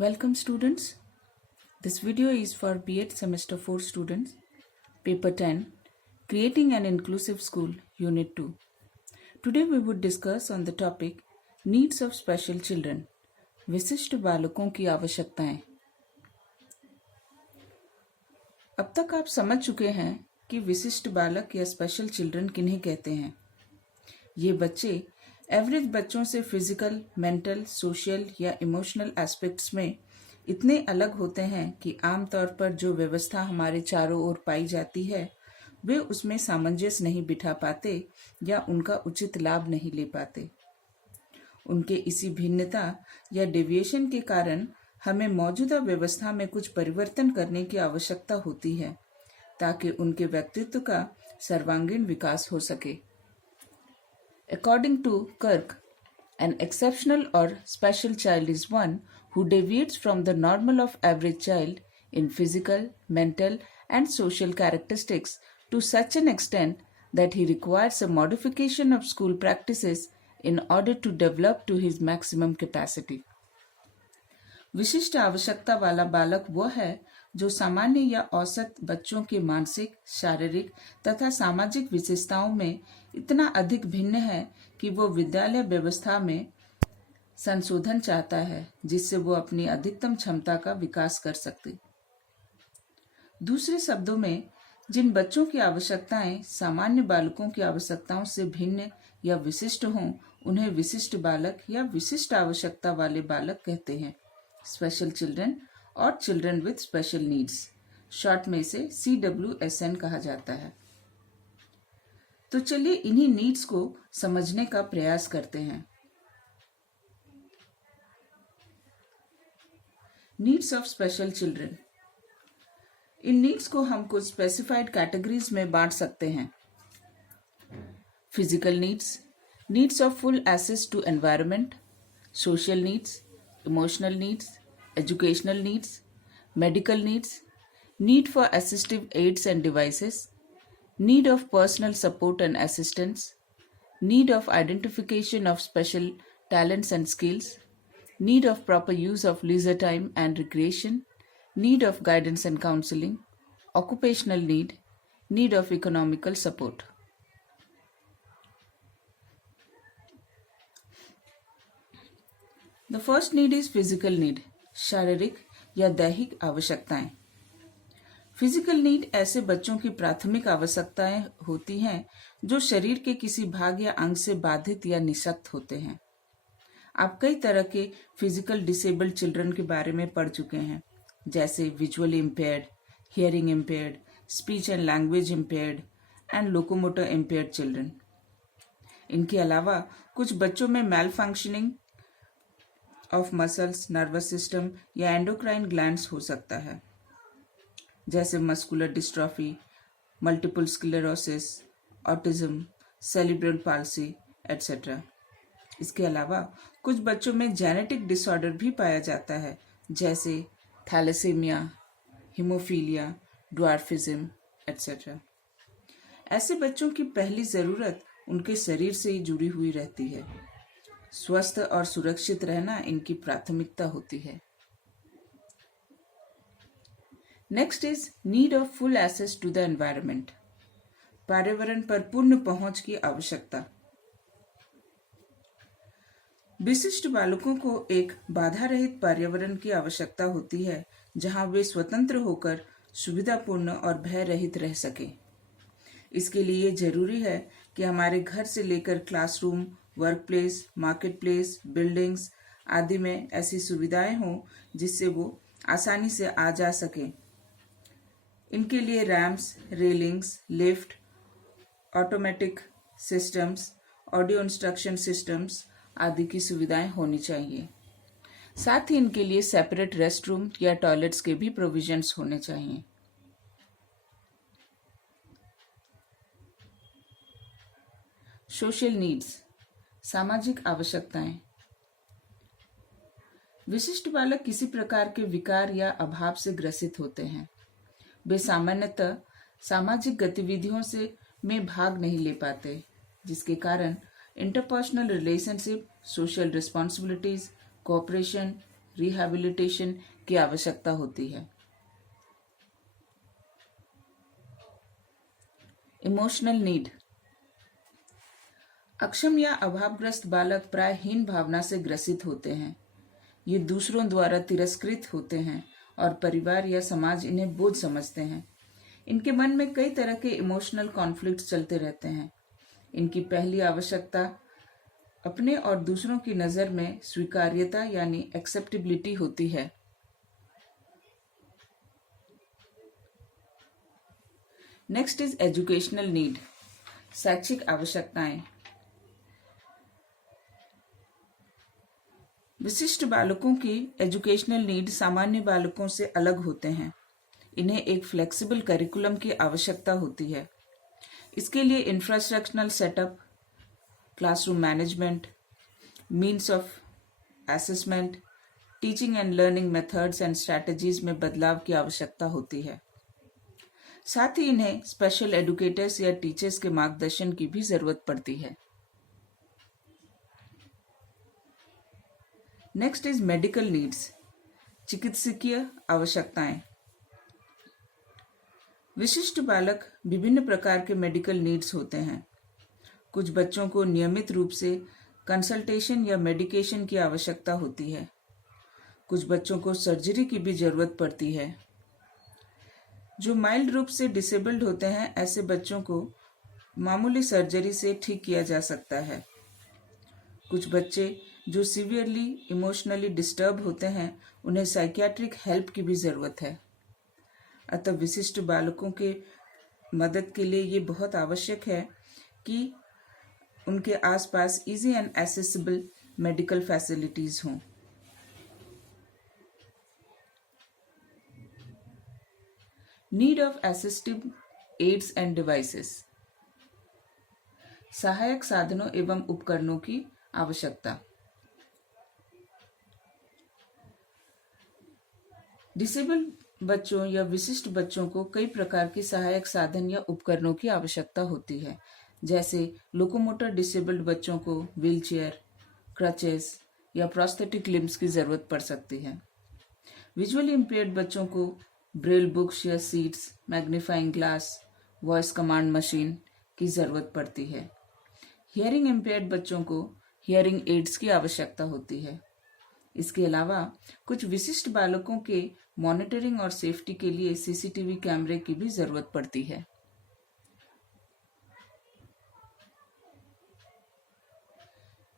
Welcome students. This video is for B.Ed Semester 4 students, Paper 10, Creating an Inclusive School, Unit 2. Today we would discuss on the topic Needs of Special Children, विशिष्ट बालकों की आवश्यकताएं। अब तक आप समझ चुके हैं कि विशिष्ट बालक या स्पेशल चिल्ड्रन किन्हें कहते हैं। ये बच्चे एवरेज बच्चों से फिजिकल, मेंटल, सोशल या इमोशनल एस्पेक्ट्स में इतने अलग होते हैं कि आमतौर पर जो व्यवस्था हमारे चारों ओर पाई जाती है वे उसमें सामंजस्य नहीं बिठा पाते या उनका उचित लाभ नहीं ले पाते। उनके इसी भिन्नता या डेविएशन के कारण हमें मौजूदा व्यवस्था में कुछ परिवर्तन करने की आवश्यकता होती है ताकि उनके व्यक्तित्व का सर्वांगीण विकास हो सके। According to Kirk, an exceptional or special child is one who deviates from the normal of average child in physical, mental, and social characteristics to such an extent that he requires a modification of school practices in order to develop to his maximum capacity. विशिष्ट आवश्यकता वाला बालक वह है जो सामान्य या औसत बच्चों के मानसिक, शारीरिक तथा सामाजिक विशेषताओं में इतना अधिक भिन्न है कि वो विद्यालय व्यवस्था में संशोधन चाहता है जिससे वो अपनी अधिकतम क्षमता का विकास कर सके। दूसरे शब्दों में, जिन बच्चों की आवश्यकताएं सामान्य बालकों की आवश्यकताओं से भिन्न या विशिष्ट हों, उन्हें विशिष्ट बालक या विशिष्ट आवश्यकता वाले बालक कहते हैं। स्पेशल चिल्ड्रन और children with special needs, short में इसे CWSN कहा जाता है। तो चलिए इन्हीं नीड्स को समझने का प्रयास करते हैं। Needs of special children. इन नीड्स को हम कुछ स्पेसिफाइड कैटेगरीज में बांट सकते हैं। Physical needs, needs of full access to environment, social needs, emotional needs, educational needs, medical needs, need for assistive aids and devices, need of personal support and assistance, need of identification of special talents and skills, need of proper use of leisure time and recreation, need of guidance and counseling, occupational need of economical support. The first need is physical need, शारीरिक या दैहिक आवश्यकताएं। Physical need ऐसे बच्चों की प्राथमिक आवश्यकताएं होती हैं जो शरीर के किसी भाग या अंग से बाधित या निःशक्त होते हैं। आप कई तरह के फिजिकल डिसेबल्ड चिल्ड्रन के बारे में पढ़ चुके हैं, जैसे visually impaired, hearing impaired, speech and language impaired and locomotor impaired children. इनके अलावा कुछ बच्चों में malfunctioning of muscles, nervous system या एंडोक्राइन ग्लैंड्स हो सकता है, जैसे muscular dystrophy, multiple sclerosis, autism, cerebral palsy etcetera. इसके अलावा कुछ बच्चों में जेनेटिक डिसऑर्डर भी पाया जाता है, जैसे थैलेसीमिया, हीमोफीलिया, ड्वार्फिज्म एटसेट्रा। ऐसे बच्चों की पहली ज़रूरत उनके शरीर से ही जुड़ी हुई रहती है। स्वस्थ और सुरक्षित रहना इनकी प्राथमिकता होती है। Next is need of full access to the environment, पर्यावरण पर पूर्ण पहुंच की आवश्यकता। विशिष्ट बालकों को एक बाधा रहित पर्यावरण की आवश्यकता होती है जहां वे स्वतंत्र होकर सुविधापूर्ण और भय रहित रह सकें। इसके लिए जरूरी है कि हमारे घर से लेकर classroom, work place, market place, buildings आदि में ऐसी सुविधाएं हों जिससे वो आसानी से आ जा सकें। इनके लिए ramps, railings, lift, automatic systems, audio instruction systems आदि की सुविधाएं होनी चाहिए। साथ ही इनके लिए सेपरेट रेस्ट रूम या टॉयलेट्स के भी प्रोविजंस होने चाहिए। सोशल नीड्स, सामाजिक आवश्यकताएं। विशिष्ट बालक किसी प्रकार के विकार या अभाव से ग्रसित होते हैं। वे सामान्यतः सामाजिक गतिविधियों में भाग नहीं ले पाते, जिसके कारण interpersonal relationship, social responsibilities, cooperation, rehabilitation की आवश्यकता होती है। Emotional need. अक्षम या अभावग्रस्त बालक प्राय हीन भावना से ग्रसित होते हैं। ये दूसरों द्वारा तिरस्कृत होते हैं और परिवार या समाज इन्हें बोझ समझते हैं। इनके मन में कई तरह के इमोशनल कॉन्फ्लिक्ट चलते रहते हैं। इनकी पहली आवश्यकता अपने और दूसरों की नज़र में स्वीकार्यता यानी एक्सेप्टेबिलिटी होती है। नेक्स्ट इज एजुकेशनल नीड, शैक्षिक आवश्यकताएं। विशिष्ट बालकों की एजुकेशनल नीड सामान्य बालकों से अलग होते हैं। इन्हें एक फ्लेक्सिबल करिकुलम की आवश्यकता होती है। इसके लिए infrastructural setup, classroom management, means of assessment, teaching and learning methods and strategies में बदलाव की आवश्यकता होती है। साथ ही इन्हें स्पेशल एडुकेटर्स या टीचर्स के मार्गदर्शन की भी जरूरत पड़ती है। नेक्स्ट इज मेडिकल नीड्स, चिकित्सकीय आवश्यकताएं। विशिष्ट बालक विभिन्न प्रकार के मेडिकल नीड्स होते हैं। कुछ बच्चों को नियमित रूप से कंसल्टेशन या मेडिकेशन की आवश्यकता होती है। कुछ बच्चों को सर्जरी की भी जरूरत पड़ती है। जो माइल्ड रूप से डिसेबल्ड होते हैं, ऐसे बच्चों को मामूली सर्जरी से ठीक किया जा सकता है। कुछ बच्चे जो सीवियरली इमोशनली डिस्टर्ब होते हैं, उन्हें साइकियाट्रिक हेल्प की भी ज़रूरत है। अतः विशिष्ट बालकों के मदद के लिए ये बहुत आवश्यक है कि उनके आसपास easy and accessible medical facilities हों। Need of assistive aids and devices, सहायक साधनों एवं उपकरणों की आवश्यकता। डिसेबल्ड बच्चों या विशिष्ट बच्चों को कई प्रकार के सहायक साधन या उपकरणों की आवश्यकता होती है। जैसे लोकोमोटर डिसेबल्ड बच्चों को व्हीलचेयर, क्रचेस या प्रोस्थेटिक लिम्स की जरूरत पड़ सकती है। विजुअली इम्पेयर्ड बच्चों को ब्रेल बुक्स या seats, magnifying glass, voice command machine की जरूरत पड़ती है। हियरिंग इम्पेयर्ड बच्चों को हियरिंग एड्स की आवश्यकता होती है। इसके अलावा कुछ विशिष्ट बालकों के मॉनिटरिंग और सेफ्टी के लिए सीसीटीवी कैमरे की भी जरूरत पड़ती है।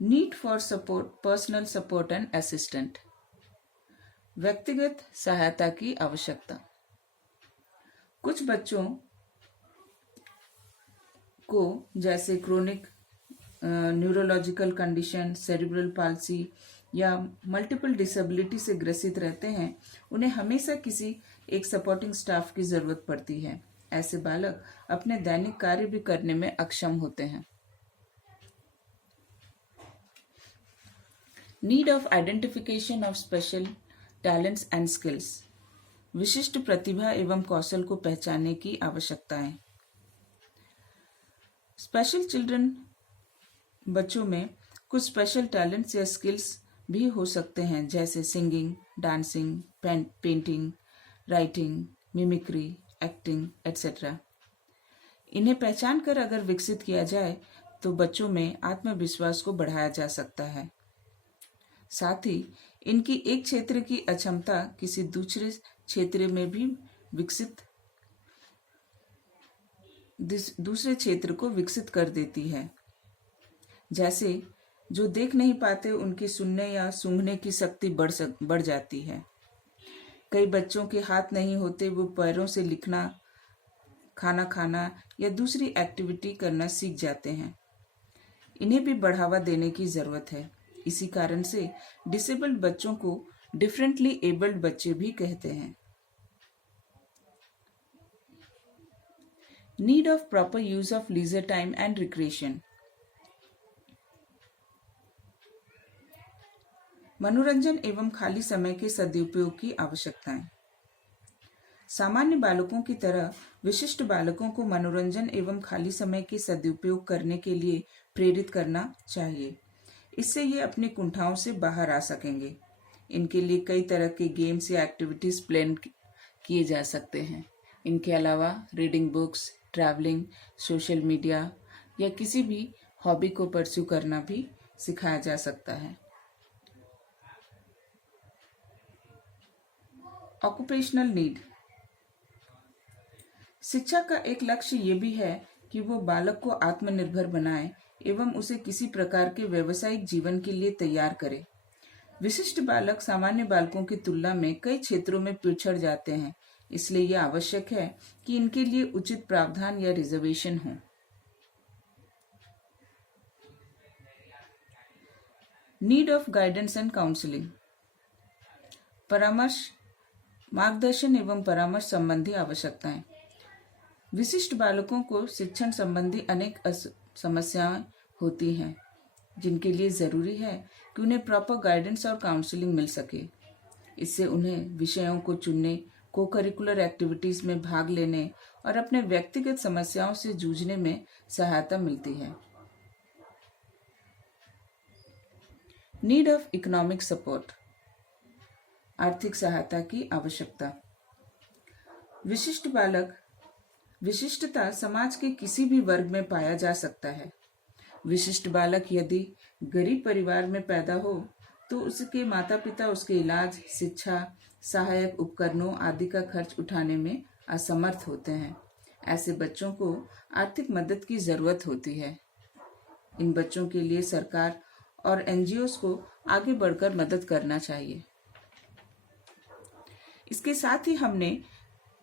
Need for support, personal support and assistant, व्यक्तिगत सहायता की आवश्यकता। कुछ बच्चों को जैसे chronic neurological condition, cerebral palsy या मल्टीपल डिसेबिलिटी से ग्रसित रहते हैं, उन्हें हमेशा किसी एक सपोर्टिंग स्टाफ की जरूरत पड़ती है। ऐसे बालक अपने दैनिक कार्य भी करने में अक्षम होते हैं। Need of identification of special talents and skills, विशिष्ट प्रतिभा एवं कौशल को पहचानने की आवश्यकताएं। स्पेशल चिल्ड्रन बच्चों में कुछ स्पेशल टैलेंट्स या स्किल्स भी हो सकते हैं, जैसे singing, dancing, painting, writing, mimicry, acting etcetera. इन्हें पहचान कर अगर विकसित किया जाए तो बच्चों में आत्मविश्वास को बढ़ाया जा सकता है। साथ ही इनकी एक क्षेत्र की अक्षमता किसी दूसरे क्षेत्र में भी दूसरे क्षेत्र को विकसित कर देती है। जैसे जो देख नहीं पाते, उनकी सुनने या सूंघने की शक्ति बढ़ जाती है। कई बच्चों के हाथ नहीं होते, वो पैरों से लिखना, खाना खाना या दूसरी एक्टिविटी करना सीख जाते हैं। इन्हें भी बढ़ावा देने की जरूरत है। इसी कारण से डिसेबल्ड बच्चों को डिफरेंटली एबल्ड बच्चे भी कहते हैं। Need of proper use of leisure time and recreation, मनोरंजन एवं खाली समय के सदुपयोग की आवश्यकताएं। सामान्य बालकों की तरह विशिष्ट बालकों को मनोरंजन एवं खाली समय के सदुपयोग करने के लिए प्रेरित करना चाहिए। इससे ये अपनी कुंठाओं से बाहर आ सकेंगे। इनके लिए कई तरह के गेम्स या एक्टिविटीज़ प्लान किए जा सकते हैं। इनके अलावा reading books, travelling, social media या किसी भी हॉबी को परस्यू करना भी सिखाया जा सकता है। Occupational need. शिक्षा का एक लक्ष्य ये भी है कि वो बालक को आत्मनिर्भर बनाए एवं उसे किसी प्रकार के व्यावसायिक जीवन के लिए तैयार करे। विशिष्ट बालक सामान्य बालकों की तुलना में कई क्षेत्रों में पिछड़ जाते हैं, इसलिए यह आवश्यक है कि इनके लिए उचित प्रावधान या रिजर्वेशन हो। Need of guidance and counselling. परामर्श, मार्गदर्शन एवं परामर्श संबंधी आवश्यकताएं। विशिष्ट बालकों को शिक्षण संबंधी अनेक समस्याएं होती हैं, जिनके लिए ज़रूरी है कि उन्हें प्रॉपर गाइडेंस और काउंसलिंग मिल सके। इससे उन्हें विषयों को चुनने, को करिकुलर एक्टिविटीज़ में भाग लेने और अपने व्यक्तिगत समस्याओं से जूझने में सहायता मिलती है। Need of economic support. आर्थिक सहायता की आवश्यकता। विशिष्ट बालक विशिष्टता समाज के किसी भी वर्ग में पाया जा सकता है। विशिष्ट बालक यदि गरीब परिवार में पैदा हो तो उसके माता पिता उसके इलाज, शिक्षा, सहायक उपकरणों आदि का खर्च उठाने में असमर्थ होते हैं। ऐसे बच्चों को आर्थिक मदद की ज़रूरत होती है। इन बच्चों के लिए सरकार और NGOs को आगे बढ़कर मदद करना चाहिए। इसके साथ ही हमने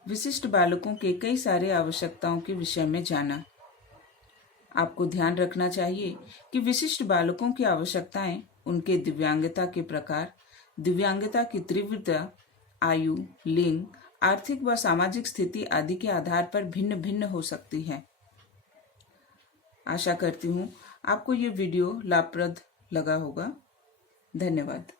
विशिष्ट बालकों के कई सारे आवश्यकताओं के विषय में जाना। आपको ध्यान रखना चाहिए कि विशिष्ट बालकों की आवश्यकताएं उनके दिव्यांगता के प्रकार, दिव्यांगता की तीव्रता, आयु, लिंग, आर्थिक व सामाजिक स्थिति आदि के आधार पर भिन्न भिन्न हो सकती है। आशा करती हूँ आपको ये वीडियो लाभप्रद लगा होगा। धन्यवाद।